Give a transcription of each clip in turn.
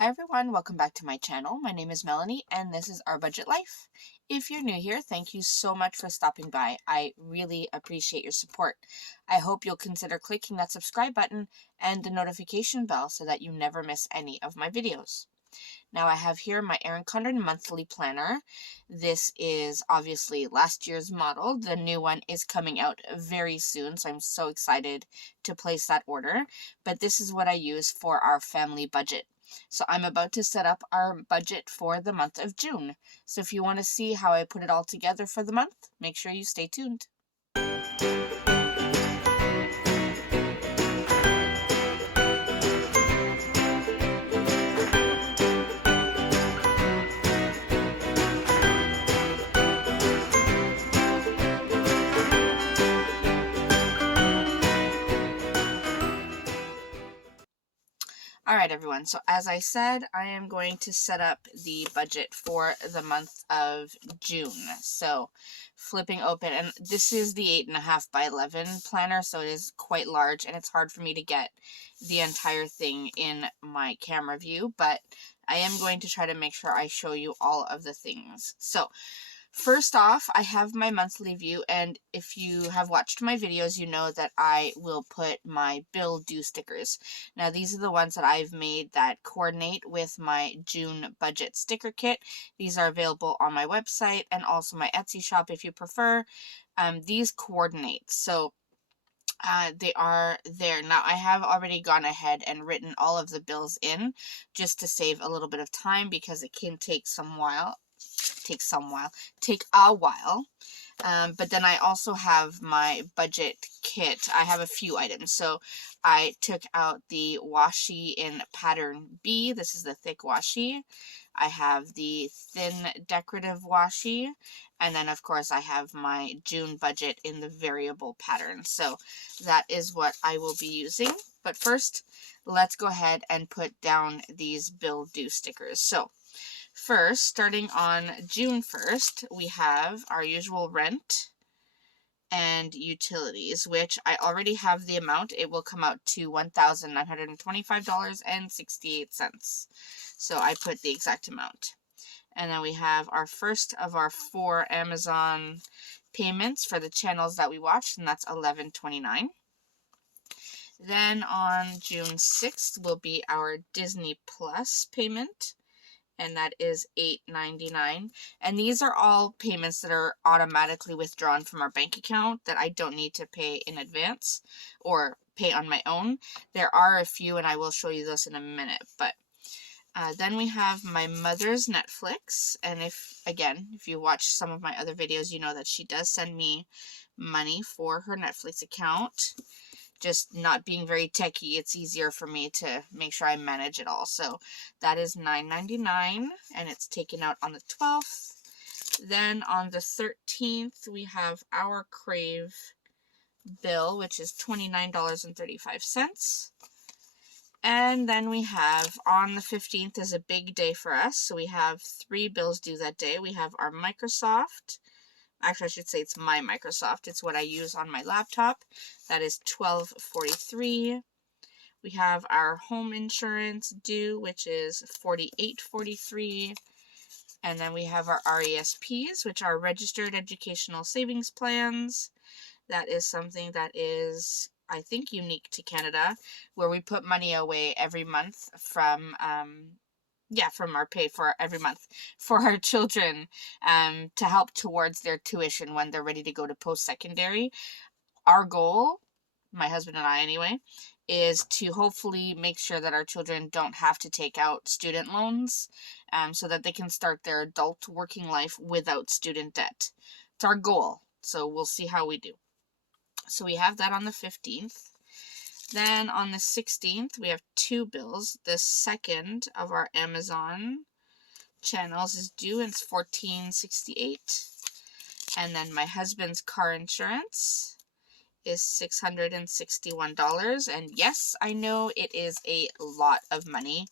Hi everyone, welcome back to my channel. My name is Melanie and this is Our Budget Life. If you're new here, thank you so much for stopping by. I really appreciate your support. I hope you'll consider clicking that subscribe button and the notification bell so that you never miss any of my videos. Now I have here my Erin Condren monthly planner. This is obviously last year's model. The new one is coming out very soon, so I'm so excited to place that order. But this is what I use for our family budget. So I'm about to set up our budget for the month of June. So if you want to see how I put it all together for the month, make sure you stay tuned. Alright everyone, so as I said, I am going to set up the budget for the month of June. So flipping open, and this is the 8.5 by 11 planner, so it is quite large and it's hard for me to get the entire thing in my camera view, but I am going to try to make sure I show you all of the things. So first off, I have my monthly view, and if you have watched my videos, you know that I will put my bill due stickers. Now, these are the ones that I've made that coordinate with my June budget sticker kit. These are available on my website and also my Etsy shop if you prefer. These coordinate, so they are there. Now, I have already gone ahead and written all of the bills in just to save a little bit of time because it can take a while. But then I also have my budget kit. I have a few items. So I took out the washi in pattern B. This is the thick washi. I have the thin decorative washi. And then, of course, I have my June budget in the variable pattern. So that is what I will be using. But first, let's go ahead and put down these bill due stickers. So first, starting on June 1st, we have our usual rent and utilities, which I already have the amount. It will come out to $1,925.68. So I put the exact amount. And then we have our first of our 4 Amazon payments for the channels that we watched, and that's $11.29. Then on June 6th will be our Disney Plus payment, and that is $8.99. And these are all payments that are automatically withdrawn from our bank account that I don't need to pay in advance or pay on my own. There are a few, and I will show you this in a minute. But then we have my mother's Netflix, and if you watch some of my other videos, you know that she does send me money for her Netflix account. Just not being very techy, it's easier for me to make sure I manage it all. So that is $9.99, and it's taken out on the 12th. Then on the 13th, we have our Crave bill, which is $29.35. And then we have, on the 15th is a big day for us, so we have 3 bills due that day. We have our Microsoft. Actually, I should say it's my Microsoft. It's what I use on my laptop. That is $12.43. We have our home insurance due, which is $48.43. And then we have our RESPs, which are Registered Educational Savings Plans. That is something that is, I think, unique to Canada, where we put money away every month from our pay for every month for our children to help towards their tuition when they're ready to go to post-secondary. Our goal, my husband and I anyway, is to hopefully make sure that our children don't have to take out student loans so that they can start their adult working life without student debt. It's our goal, so we'll see how we do. So we have that on the 15th. Then on the 16th, we have 2 bills. The second of our Amazon channels is due, and it's $14.68. And then my husband's car insurance is $661. And yes, I know it is a lot of money.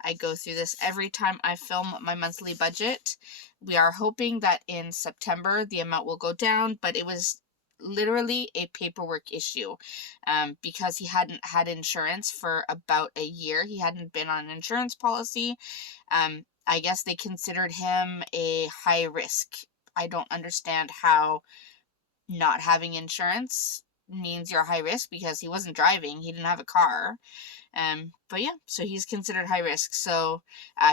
I go through this every time I film my monthly budget. We are hoping that in September the amount will go down, but it was literally a paperwork issue, because he hadn't had insurance for about a year. He hadn't been on an insurance policy. I guess they considered him a high risk. I don't understand how not having insurance means you're high risk, because he wasn't driving. He didn't have a car. But yeah, so he's considered high risk. So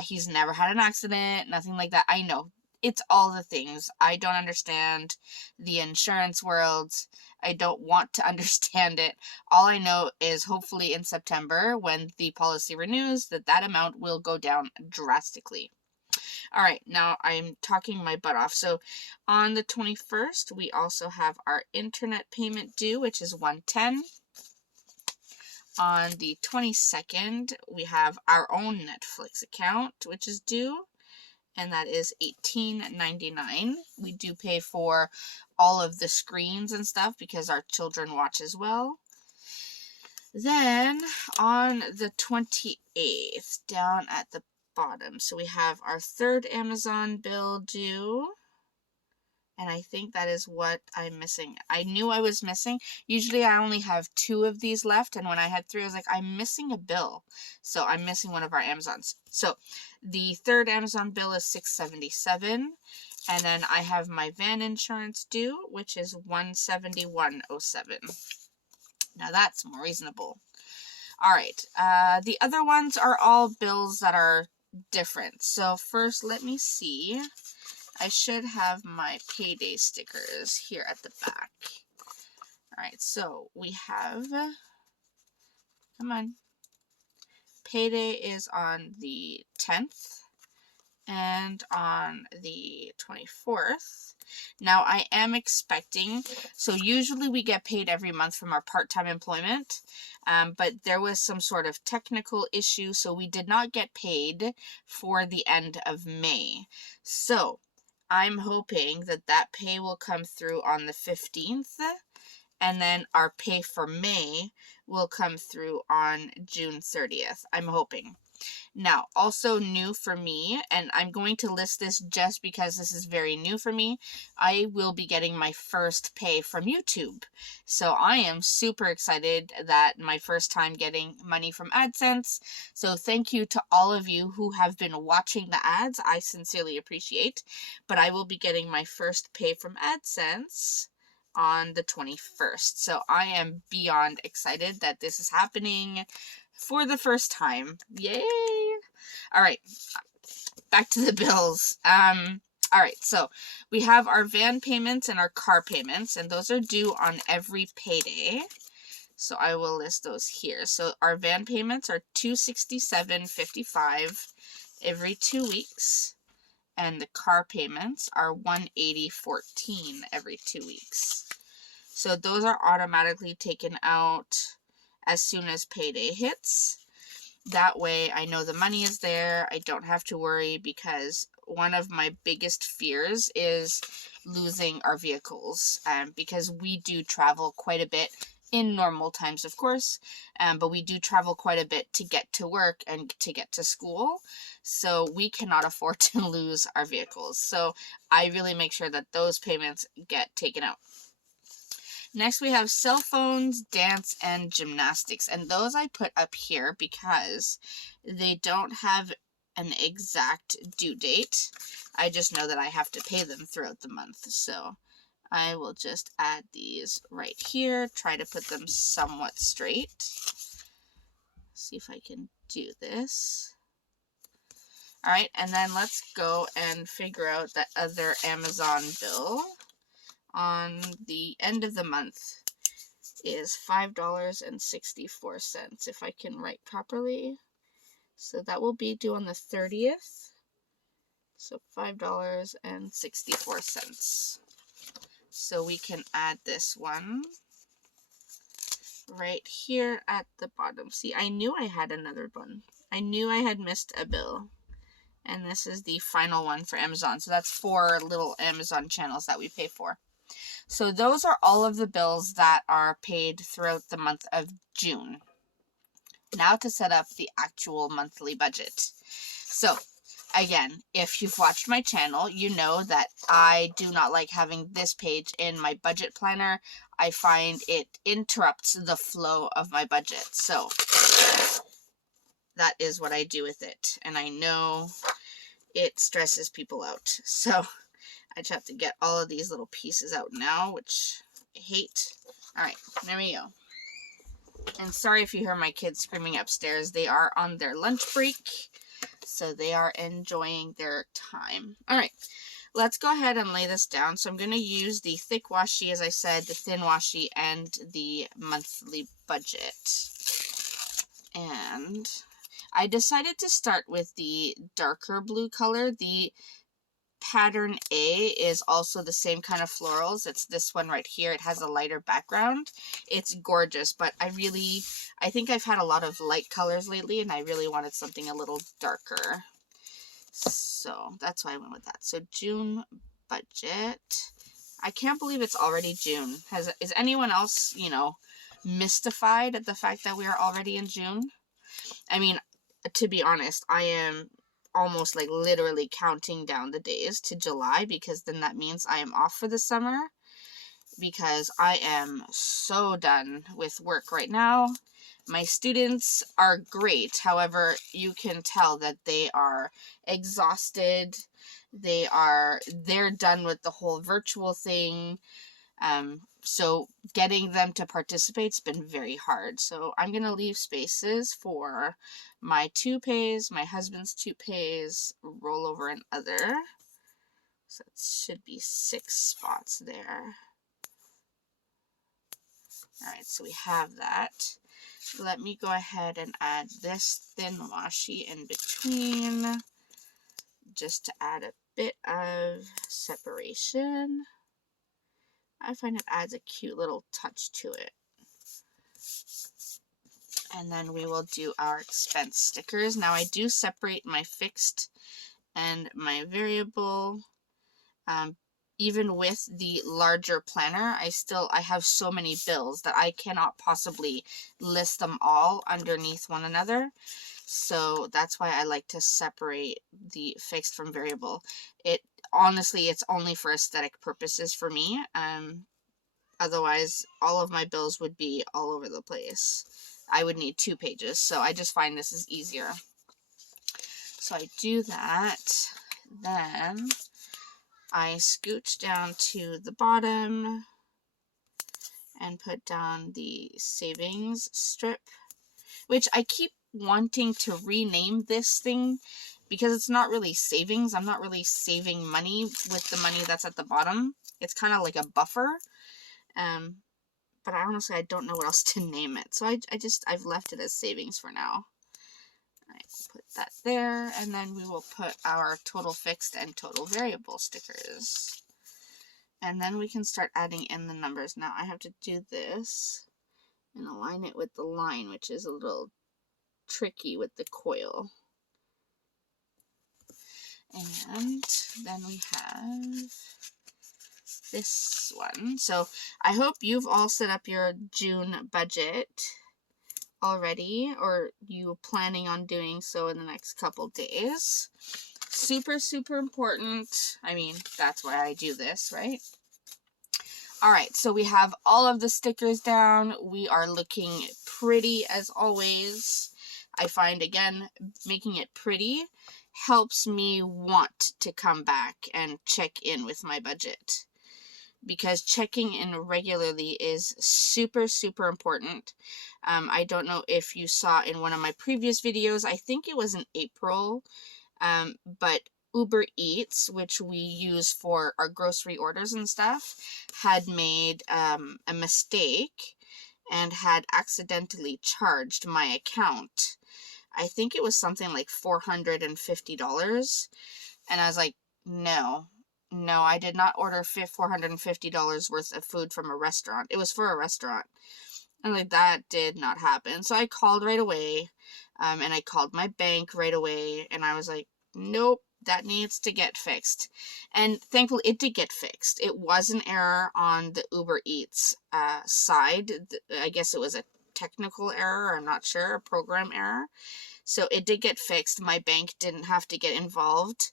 he's never had an accident, nothing like that. I know it's all the things. I don't understand the insurance world. I don't want to understand it. All I know is hopefully in September, when the policy renews, that amount will go down drastically. All right, now I'm talking my butt off. So on the 21st, we also have our internet payment due, which is $110. On the 22nd, we have our own Netflix account, which is due, and that is $18.99. We do pay for all of the screens and stuff because our children watch as well. Then on the 28th, down at the bottom, so we have our third Amazon bill due. And I think that is what I'm missing. I knew I was missing. Usually I only have 2 of these left. And when I had 3, I was like, I'm missing a bill. So I'm missing one of our Amazons. So the third Amazon bill is $677. And then I have my van insurance due, which is $171.07. Now that's more reasonable. All right. The other ones are all bills that are different. So first, let me see. I should have my Payday stickers here at the back. All right, so we have, come on, Payday is on the 10th and on the 24th. Now, I am expecting, so usually we get paid every month from our part-time employment, but there was some sort of technical issue, so we did not get paid for the end of May. So I'm hoping that pay will come through on the 15th, and then our pay for May will come through on June 30th. I'm hoping. Now, also new for me, and I'm going to list this just because this is very new for me, I will be getting my first pay from YouTube. So I am super excited that my first time getting money from AdSense. So thank you to all of you who have been watching the ads. I sincerely appreciate. But I will be getting my first pay from AdSense on the 21st. So I am beyond excited that this is happening for the first time. Yay! All right, back to the bills. All right, so we have our van payments and our car payments, and those are due on every payday. So I will list those here. So our van payments are $267.55 every 2 weeks, and the car payments are $180.14 every 2 weeks. So those are automatically taken out as soon as payday hits. That way I know the money is there. I don't have to worry, because one of my biggest fears is losing our vehicles, because we do travel quite a bit in normal times, of course, but we do travel quite a bit to get to work and to get to school, so we cannot afford to lose our vehicles. So I really make sure that those payments get taken out. Next, we have cell phones, dance, and gymnastics. And those I put up here because they don't have an exact due date. I just know that I have to pay them throughout the month. So I will just add these right here. Try to put them somewhat straight. See if I can do this. All right, and then let's go and figure out that other Amazon bill. On the end of the month is $5.64, if I can write properly. So that will be due on the 30th. So $5.64. So we can add this one right here at the bottom. See, I knew I had another one. I knew I had missed a bill. And this is the final one for Amazon. So that's 4 little Amazon channels that we pay for. So those are all of the bills that are paid throughout the month of June. Now to set up the actual monthly budget. So again, if you've watched my channel, you know that I do not like having this page in my budget planner. I find it interrupts the flow of my budget. So that is what I do with it. And I know it stresses people out. So I just have to get all of these little pieces out now, which I hate. All right, there we go. And sorry if you hear my kids screaming upstairs. They are on their lunch break, so they are enjoying their time. All right, let's go ahead and lay this down. So I'm going to use the thick washi, as I said, the thin washi, and the monthly budget. And I decided to start with the darker blue color. The pattern A is also the same kind of florals. It's this one right here. It has a lighter background. It's gorgeous, but I think I've had a lot of light colors lately, and I really wanted something a little darker. So that's why I went with that. So June budget. I can't believe it's already June. Is anyone else, mystified at the fact that we are already in June? I mean, to be honest, I am almost like literally counting down the days to July, because then that means I am off for the summer, because I am so done with work right now. My students are great. However, you can tell that they are exhausted. They're done with the whole virtual thing. So getting them to participate has been very hard. So I'm going to leave spaces for my toupees, my husband's toupees, rollover, and other. So it should be 6 spots there. All right, so we have that. Let me go ahead and add this thin washi in between, just to add a bit of separation. I find it adds a cute little touch to it. And then we will do our expense stickers. Now I do separate my fixed and my variable. Even with the larger planner, I have so many bills that I cannot possibly list them all underneath one another. So that's why I like to separate the fixed from variable. Honestly, it's only for aesthetic purposes for me. Otherwise, all of my bills would be all over the place. I would need 2 pages, so I just find this is easier. So I do that. Then I scooch down to the bottom and put down the savings strip, which I keep wanting to rename this thing, because it's not really savings. I'm not really saving money with the money that's at the bottom. It's kind of like a buffer. But honestly, I don't know what else to name it. So I've left it as savings for now. All right, put that there, and then we will put our total fixed and total variable stickers. And then we can start adding in the numbers. Now I have to do this and align it with the line, which is a little tricky with the coil. And then we have this one. So I hope you've all set up your June budget already, or you planning on doing so in the next couple days. Super, super important. I mean, that's why I do this, right? All right, so we have all of the stickers down. We are looking pretty as always. I find, again, making it pretty helps me want to come back and check in with my budget, because checking in regularly is super, super important. I don't know if you saw in one of my previous videos, I think it was in April, but Uber Eats, which we use for our grocery orders and stuff, had made a mistake and had accidentally charged my account. I think it was something like $450. And I was like, no, I did not order $450 worth of food from a restaurant. It was for a restaurant. And like, that did not happen. So I called right away, and I called my bank right away, and I was like, nope, that needs to get fixed. And thankfully it did get fixed. It was an error on the Uber Eats side. I guess it was a technical error, I'm not sure, a program error. So it did get fixed. My bank didn't have to get involved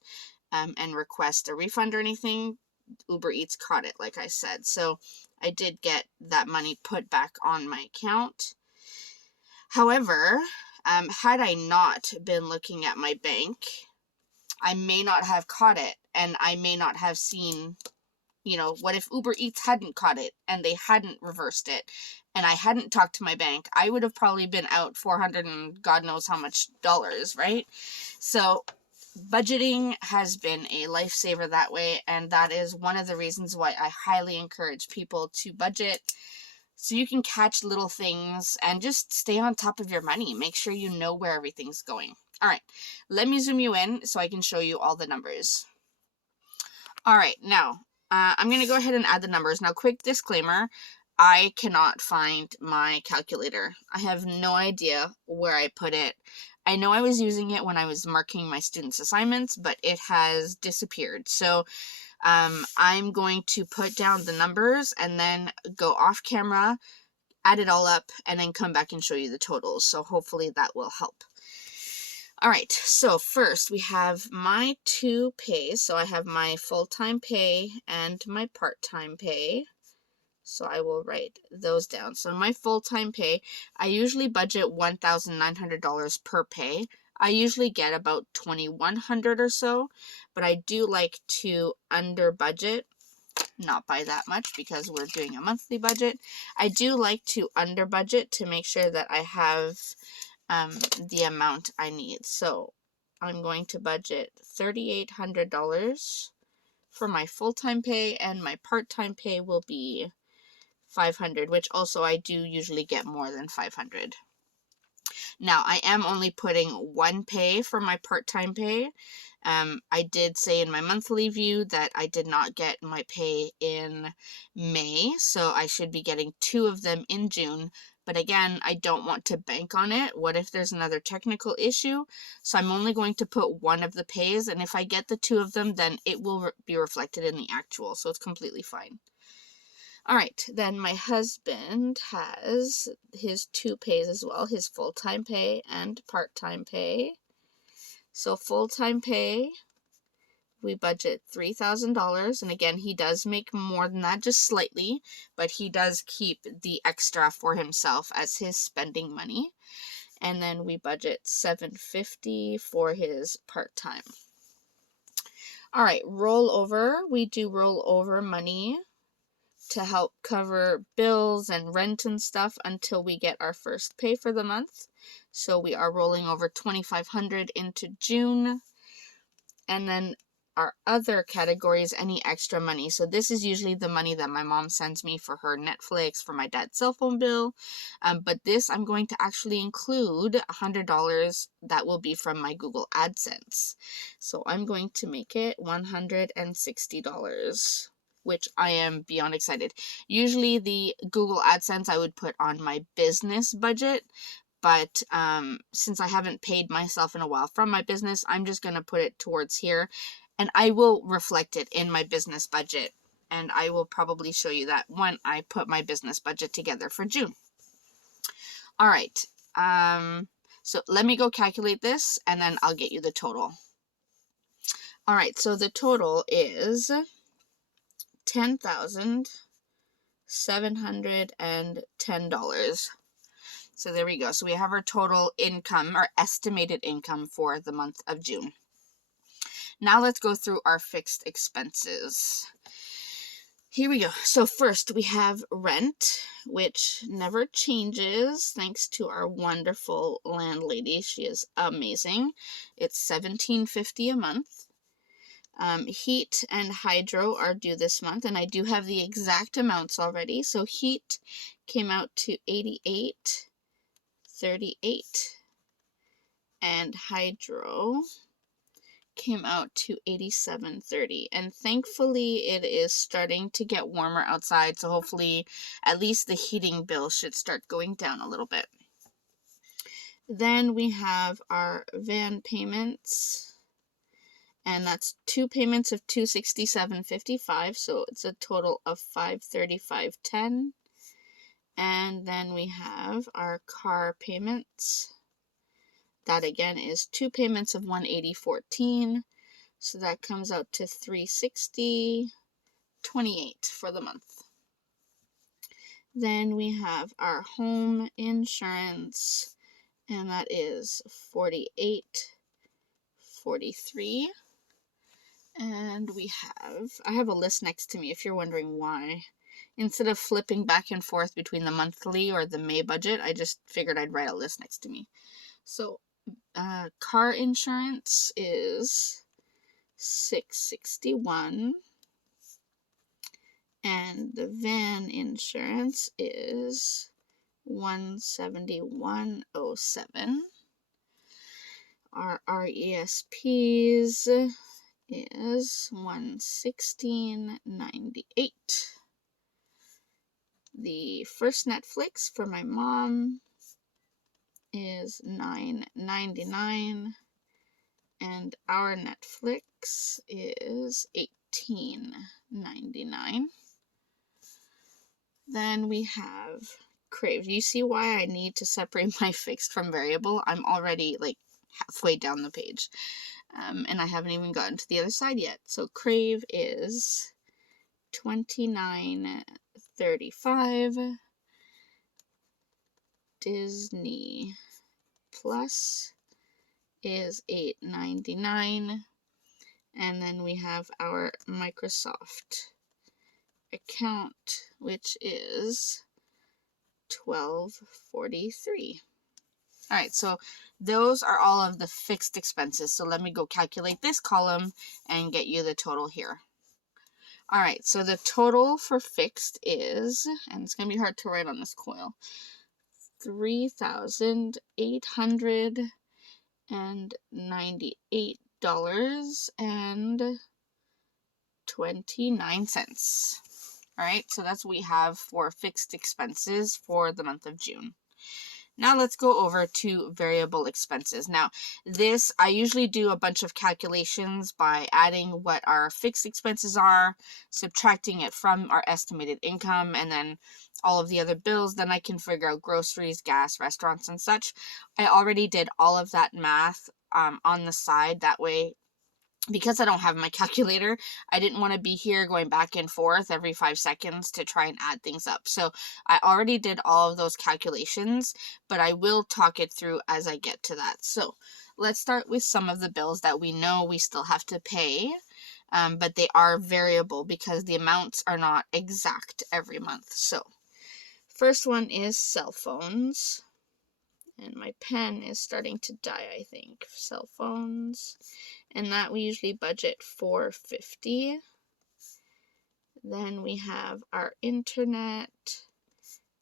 and request a refund or anything. Uber Eats caught it, like I said. So I did get that money put back on my account. However, had I not been looking at my bank, I may not have caught it, and I may not have seen, what if Uber Eats hadn't caught it and they hadn't reversed it and I hadn't talked to my bank? I would have probably been out 400 and God knows how much dollars, right? So budgeting has been a lifesaver that way, and that is one of the reasons why I highly encourage people to budget, so you can catch little things and just stay on top of your money. Make sure you know where everything's going. All right, let me zoom you in so I can show you all the numbers. All right, now I'm going to go ahead and add the numbers. Now, quick disclaimer, I cannot find my calculator. I have no idea where I put it. I know I was using it when I was marking my students' assignments, but it has disappeared. So I'm going to put down the numbers and then go off camera, add it all up, and then come back and show you the totals. So hopefully that will help. All right, so first we have my two pays. So I have my full-time pay and my part-time pay. So I will write those down. So my full-time pay, I usually budget $1,900 per pay. I usually get about $2,100 or so, but I do like to under budget, not by that much because we're doing a monthly budget. I do like to under budget to make sure that I have the amount I need. So I'm going to budget $3,800 for my full-time pay, and my part-time pay will be $500, which also I do usually get more than $500. Now, I am only putting one pay for my part-time pay. I did say in my monthly view that I did not get my pay in May, so I should be getting 2 of them in June. But again, I don't want to bank on it. What if there's another technical issue? So I'm only going to put one of the pays, and if I get the 2 of them, then it will be reflected in the actual, so it's completely fine. All right, then my husband has his 2 pays as well, his full-time pay and part-time pay. So full-time pay, we budget $3,000, and again, he does make more than that, just slightly, but he does keep the extra for himself as his spending money. And then we budget $750 for his part-time. All right, rollover, we do rollover money to help cover bills and rent and stuff until we get our first pay for the month. So we are rolling over $2,500 into June. And then our other category is any extra money. So this is usually the money that my mom sends me for her Netflix, for my dad's cell phone bill. But this I'm going to actually include $100 that will be from my Google AdSense. So I'm going to make it $160. Which I am beyond excited. Usually the Google AdSense I would put on my business budget, but since I haven't paid myself in a while from my business, I'm just going to put it towards here, and I will reflect it in my business budget, and I will probably show you that when I put my business budget together for June. All right, so let me go calculate this, and then I'll get you the total. All right, so the total is $10,710. So there we go. So we have our total income, or estimated income, for the month of June. Now let's go through our fixed expenses. Here we go. So first we have rent, which never changes thanks to our wonderful landlady. She is amazing. It's $17.50 a month. Heat and hydro are due this month, and I do have the exact amounts already. So heat came out to $88.38, and hydro came out to $87.30. And thankfully it is starting to get warmer outside, so hopefully at least the heating bill should start going down a little bit. Then we have our van payments, and that's 2 payments of $267.55, so it's a total of $535.10. And then we have our car payments, That again is 2 payments of $180.14. So that comes out to $360.28 for the month. Then we have our home insurance, and that is $48.43. And I have a list next to me if you're wondering why. Instead of flipping back and forth between the monthly or the May budget, I just figured I'd write a list next to me. So, car insurance is $661, and the van insurance is $171.07. Our RESPs is $116.98. The first Netflix for my mom is $9.99, and our Netflix is $18.99. Then we have Crave. You see why I need to separate my fixed from variable? I'm already like halfway down the page, and I haven't even gotten to the other side yet. So Crave is $29.35. Disney Plus is $8.99, and then we have our Microsoft account, which is $12.43. All right, so those are all of the fixed expenses. So let me go calculate this column and get you the total here. All right, so the total for fixed is, and it's going to be hard to write on this coil, $3,898.29. All right, so that's what we have for fixed expenses for the month of June. Now let's go over to variable expenses. Now this, I usually do a bunch of calculations by adding what our fixed expenses are, subtracting it from our estimated income, and then all of the other bills. Then I can figure out groceries, gas, restaurants, and such. I already did all of that math on the side. That way, because I don't have my calculator, I didn't want to be here going back and forth every 5 seconds to try and add things up. So I already did all of those calculations, but I will talk it through as I get to that. So let's start with some of the bills that we know we still have to pay, but they are variable because the amounts are not exact every month. So first one is cell phones. And my pen is starting to die, I think. Cell phones. And that we usually budget $450. Then we have our internet,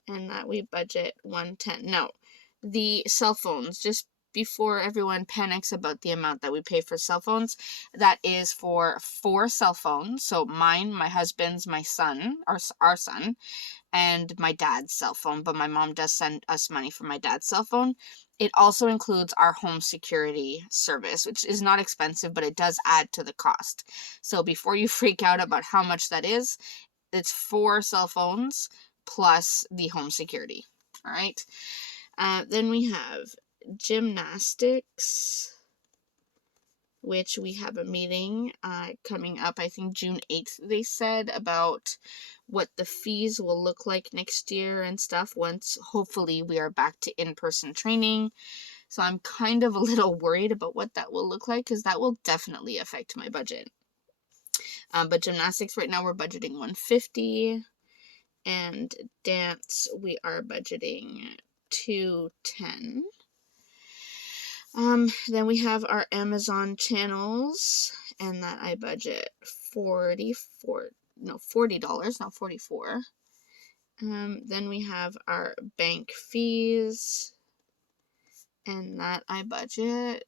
and that we budget $110. Now, the cell phones, just before everyone panics about the amount that we pay for cell phones, that is for 4 cell phones. So mine, my husband's, my son, our son, and my dad's cell phone, but my mom does send us money for my dad's cell phone. It also includes our home security service, which is not expensive, but it does add to the cost. So before you freak out about how much that is, it's 4 cell phones plus the home security. All right. Then we have gymnastics, which we have a meeting coming up, I think June 8th, they said, about what the fees will look like next year and stuff once, hopefully, we are back to in-person training. So I'm kind of a little worried about what that will look like, because that will definitely affect my budget. But gymnastics right now we're budgeting $150, and dance we are budgeting $210. Then we have our Amazon channels, and that I budget $40, not $44. Then we have our bank fees, and that I budget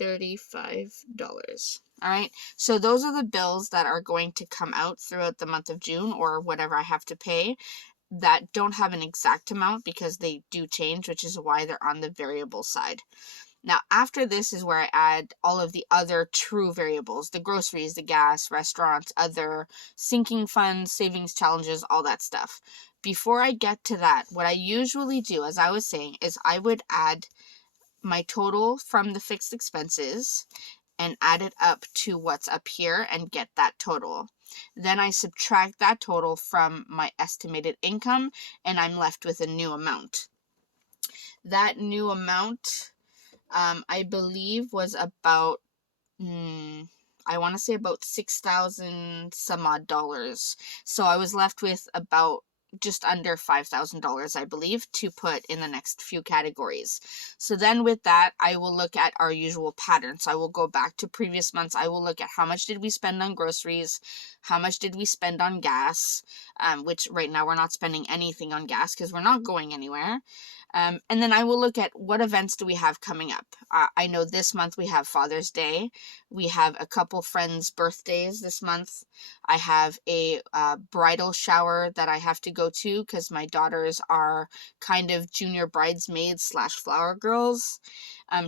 $35. All right, so those are the bills that are going to come out throughout the month of June, or whatever I have to pay, that don't have an exact amount because they do change, which is why they're on the variable side. Now, after this is where I add all of the other true variables, the groceries, the gas, restaurants, other sinking funds, savings challenges, all that stuff. Before I get to that, what I usually do, as I was saying, is I would add my total from the fixed expenses and add it up to what's up here and get that total. Then I subtract that total from my estimated income and I'm left with a new amount. That new amount, I believe, was about, I want to say about 6,000 some odd dollars. So I was left with about just under $5,000, I believe, to put in the next few categories. So then with that, I will look at our usual pattern. So I will go back to previous months. I will look at how much did we spend on groceries, how much did we spend on gas, which right now we're not spending anything on gas because we're not going anywhere. And then I will look at what events do we have coming up. I know this month we have Father's Day. We have a couple friends' birthdays this month. I have a bridal shower that I have to go to because my daughters are kind of junior bridesmaids / flower girls.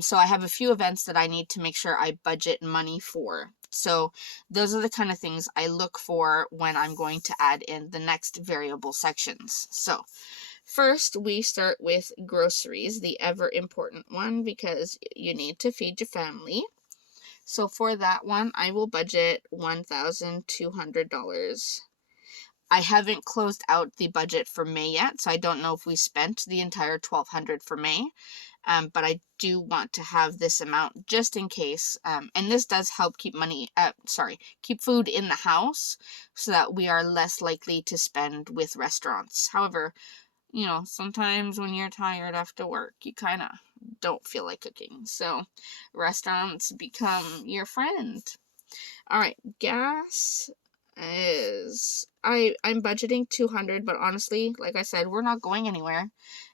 So I have a few events that I need to make sure I budget money for. So those are the kind of things I look for when I'm going to add in the next variable sections. So first, we start with groceries, the ever important one because you need to feed your family. So for that one, I will budget $1,200. I haven't closed out the budget for May yet, so I don't know if we spent the entire $1,200 for May. But I do want to have this amount just in case. And this does help keep keep food in the house so that we are less likely to spend with restaurants. However, sometimes when you're tired after work, you kind of don't feel like cooking. So restaurants become your friend. All right, gas is, I'm budgeting $200, but honestly, like I said, we're not going anywhere.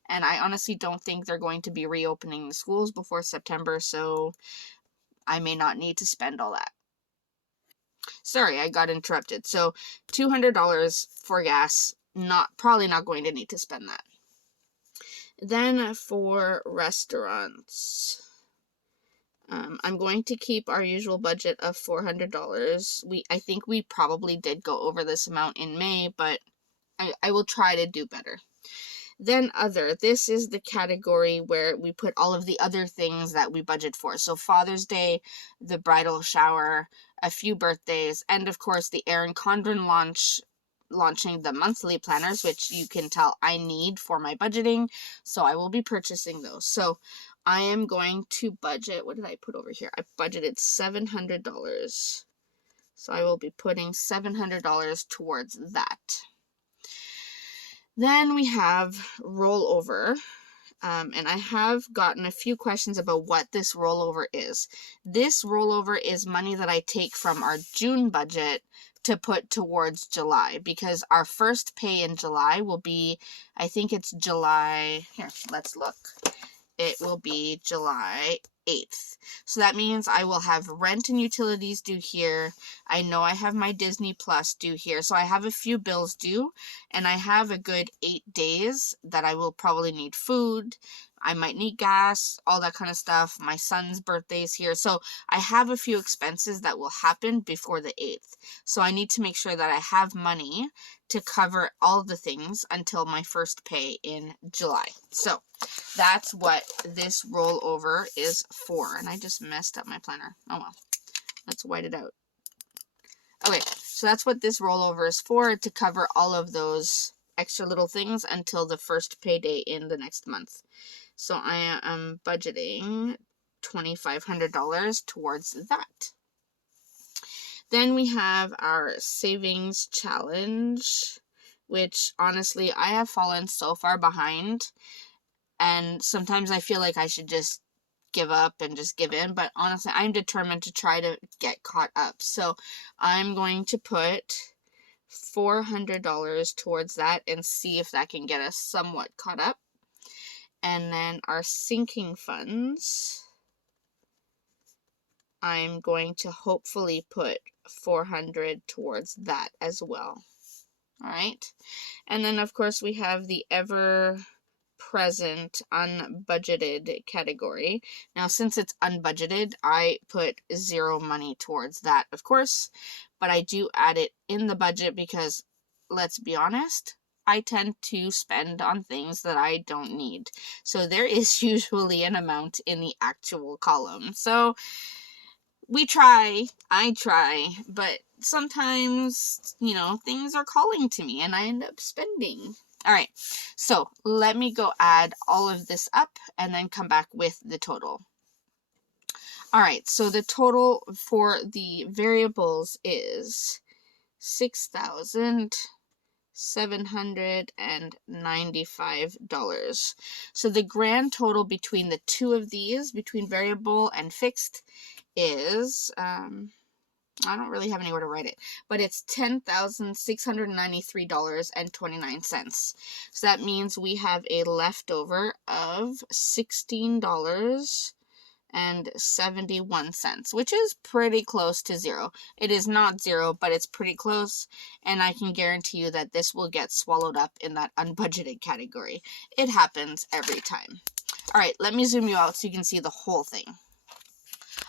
And I honestly don't think they're going to be reopening the schools before September, so I may not need to spend all that. Sorry, I got interrupted. So $200 for gas, probably not going to need to spend that. Then for restaurants, I'm going to keep our usual budget of $400. I think we probably did go over this amount in May, but I will try to do better. Then other, this is the category where we put all of the other things that we budget for. So Father's Day, the bridal shower, a few birthdays, and of course the Erin Condren launching the monthly planners, which you can tell I need for my budgeting, so I will be purchasing those. So I am going to budget, what did I put over here? I budgeted $700, so I will be putting $700 towards that. Then we have rollover, and I have gotten a few questions about what this rollover is. This rollover is money that I take from our June budget to put towards July, because our first pay in July will be, I think it's July, here, let's look. It will be July 8th. So that means I will have rent and utilities due here. I know I have my Disney Plus due here. So I have a few bills due, and I have a good 8 days that I will probably need food. I might need gas, all that kind of stuff. My son's birthday is here. So I have a few expenses that will happen before the 8th. So I need to make sure that I have money to cover all the things until my first pay in July. So that's what this rollover is for. And I just messed up my planner. Oh well, let's white it out. Okay, so that's what this rollover is for, to cover all of those extra little things until the first payday in the next month. So I am budgeting $2,500 towards that. Then we have our savings challenge, which honestly I have fallen so far behind, and sometimes I feel like I should just give up and just give in, but honestly I'm determined to try to get caught up. So I'm going to put $400 towards that and see if that can get us somewhat caught up. And then our sinking funds, I'm going to hopefully put $400 towards that as well. All right. And then of course we have the ever present unbudgeted category. Now since it's unbudgeted, I put zero money towards that, of course, but I do add it in the budget because let's be honest, I tend to spend on things that I don't need. So there is usually an amount in the actual column. So I try, but sometimes, things are calling to me and I end up spending. All right, so let me go add all of this up and then come back with the total. All right, so the total for the variables is $6,795. So the grand total between the two of these, between variable and fixed, is I don't really have anywhere to write it, but it's $10,693.29. So that means we have a leftover of $16.71, which is pretty close to zero. It is not zero, but it's pretty close, and I can guarantee you that this will get swallowed up in that unbudgeted category. It happens every time. All right, let me zoom you out so you can see the whole thing.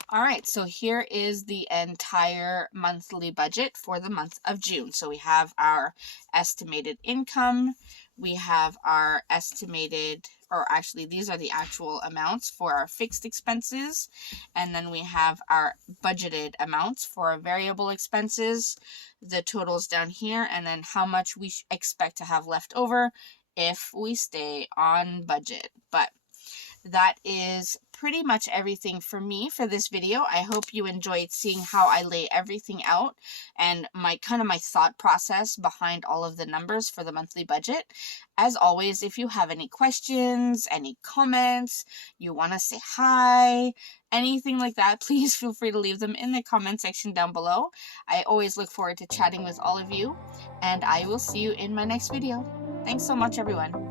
All right, so here is the entire monthly budget for the month of June. So we have our estimated income, we have our estimated, or actually these are the actual amounts for our fixed expenses, and then we have our budgeted amounts for our variable expenses, the totals down here, and then how much we expect to have left over if we stay on budget. But that is pretty much everything for me for this video. I hope you enjoyed seeing how I lay everything out and my thought process behind all of the numbers for the monthly budget. As always, if you have any questions, any comments, you want to say hi, anything like that, please feel free to leave them in the comment section down below. I always look forward to chatting with all of you, and I will see you in my next video. Thanks so much, everyone.